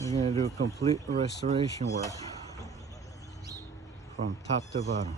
We're gonna do complete restoration work from top to bottom.